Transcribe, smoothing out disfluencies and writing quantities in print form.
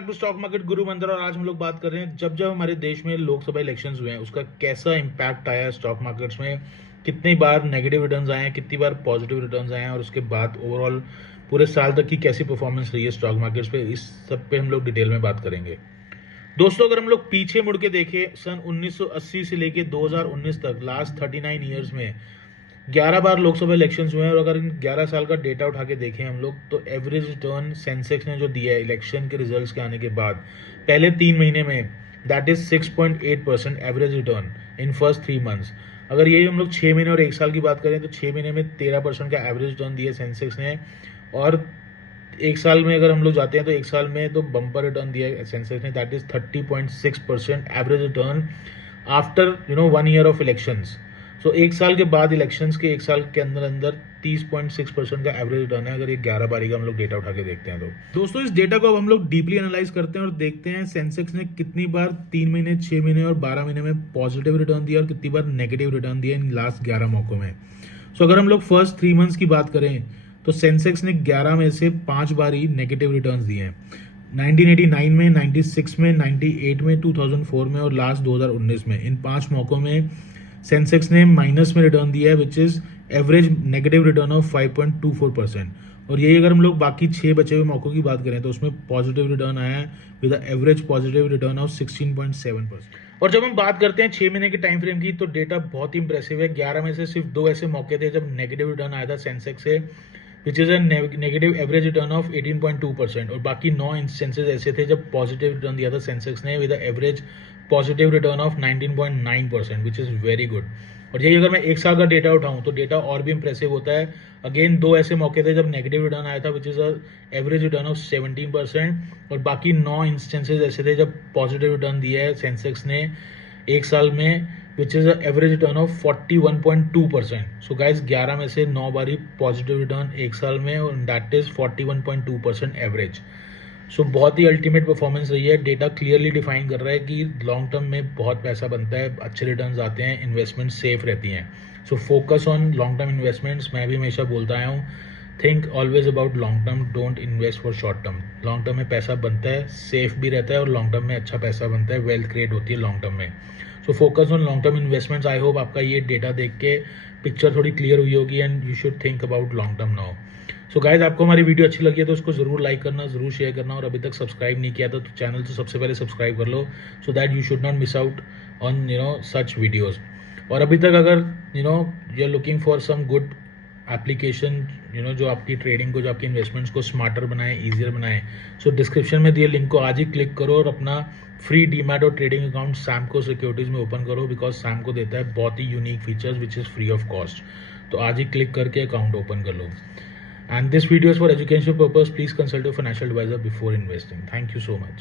Back to stock market गुरु मंत्र। और आज हम लोग बात कर रहे हैं जब जब हमारे देश में लोकसभा इलेक्शंस हुए हैं उसका कैसा इम्पैक्ट आया है स्टॉक मार्केट्स में, कितनी बार नेगेटिव रिटर्न्स आए हैं, कितनी बार पॉजिटिव रिटर्न्स आए हैं और उसके बाद ओवरऑल पूरे साल तक की कैसी परफॉर्मेंस रही है स्टॉक मार्केट्स पे, इस सब पे हम लोग डिटेल में बात करेंगे। दोस्तों अगर हम लोग पीछे मुड़ के देखें सन 1980 से लेके 2019 तक लास्ट 39 ईयर्स में 11 बार लोकसभा इलेक्शंस हुए हैं और अगर इन 11 साल का डेटा उठा के देखें हम लोग तो एवरेज रिटर्न सेंसेक्स ने जो दिया है इलेक्शन के रिजल्ट्स के आने के बाद पहले 3 महीने में that is 6.8% average return in first 3 months. अगर यही हम लोग 6 महीने और 1 साल की बात करें तो 6 महीने में 13% का एवरेज रिटर्न दिया सेंसेक्स ने, और 1 साल में अगर हम लोग जाते हैं तो 1 साल में तो बम्पर रिटर्न दिया है सेंसेक्स ने, that is 30.6% average return after 1 year of elections. So 1 साल के बाद इलेक्शंस के 1 साल के अंदर अंदर 30.6% का एवरेज रिटर्न है अगर ये 11 बारी का हम लोग डेटा उठा के देखते हैं तो। दोस्तों इस डेटा को अब हम लोग डीपली एनालाइज करते हैं और देखते हैं सेंसेक्स ने कितनी बार 3 महीने, 6 महीने और 12 महीने में पॉजिटिव रिटर्न दिया और कितनी बार नेगेटिव रिटर्न दिया इन लास्ट 11 मौकों में। सो अगर हम लोग फर्स्ट 3 मंथ्स की बात करें तो सेंसेक्स ने 11 में से 5 बार ही नेगेटिव रिटर्न्स दिए हैं, 1989 में, 96 में, 98 में, 2004 में और लास्ट 2019 में। इन 5 मौकों में सेंसेक्स ने माइनस में रिटर्न दिया है which is average negative return of 5.24%। और यही अगर हम लोग बाकी 6 बचे हुए मौकों की बात करें तो उसमें पॉजिटिव रिटर्न आया है with average positive return of 16.7%। और जब हम बात करते हैं 6 महीने के टाइम फ्रेम की तो डेटा बहुत ही इंप्रेसिव है। 11 में से सिर्फ 2 ऐसे मौके थे जब नेगेटिव रिटर्न आया था सेंसेक्स से which is a negative average return of 18.2%, और बाकी 9 इंस्टेंसेज ऐसे थे जब पॉजिटिव रिटर्न दिया था सेंसेक्स ने with average positive return of 19.9%, which is very good. और यही अगर मैं 1 साल का डेटा उठाऊं तो डेटा और भी इंप्रेसिव होता है। अगेन 2 ऐसे मौके थे जब नेगेटिव रिटर्न आया था which is a average return of 17%, और बाकी 9 इंस्टेंसेज ऐसे थे जब पॉजिटिव रिटर्न दिया है सेंसेक्स ने 1 साल में which is a average return of 41.2%। So guys 11 में से 9 बारी पॉजिटिव रिटर्न 1 साल में और दैट इज 41.2% एवरेज। सो बहुत ही अल्टीमेट परफॉर्मेंस रही है। डेटा क्लियरली डिफाइन कर रहा है कि लॉन्ग टर्म में बहुत पैसा बनता है, अच्छे रिटर्न्स आते हैं, इन्वेस्टमेंट सेफ रहती हैं। So focus on long term investments. मैं भी हमेशा बोलता आया हूँ think always about long term, don't invest for short term. Long term में पैसा बनता है, सेफ भी रहता है और लॉन्ग टर्म में अच्छा पैसा बनता है, वेल्थ क्रिएट होती है लॉन्ग टर्म में। So focus on long term investments. I hope आपका ये डेटा देख के पिक्चर थोड़ी क्लियर हुई होगी and you should think about long term now. So guys आपको हमारी वीडियो अच्छी लगी है तो उसको जरूर लाइक करना, जरूर शेयर करना, और अभी तक सब्सक्राइब नहीं किया था तो चैनल तो सबसे पहले सब्सक्राइब कर लो so that you should not miss out on such videos. और अभी तक अगर you are looking for some good application जो आपकी ट्रेडिंग को, जो आपकी इन्वेस्टमेंट्स को स्मार्टर बनाए, ईजियर बनाए, सो डिस्क्रिप्शन में दिए लिंक को आज ही क्लिक करो और अपना फ्री डीमैट और ट्रेडिंग अकाउंट सैमको सिक्योरिटीज़ में ओपन करो, बिकॉज सैमको देता है बहुत ही unique features which is free of cost. तो आज ही क्लिक करके अकाउंट ओपन कर लो। And this video is for education purpose. Please consult your financial advisor before investing. Thank you so much.